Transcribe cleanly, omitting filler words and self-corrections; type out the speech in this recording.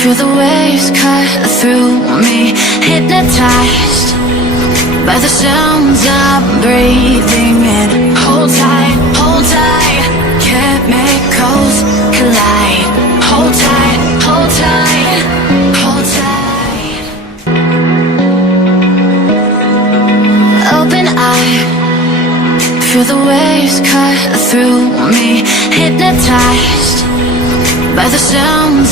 Feel the waves cut through me, hypnotized by the sounds I'm breathing in. Hold tight, chemicals collide. Hold tight, hold tight, hold tight. Open eye, feel the waves cut through me, hypnotized by the sounds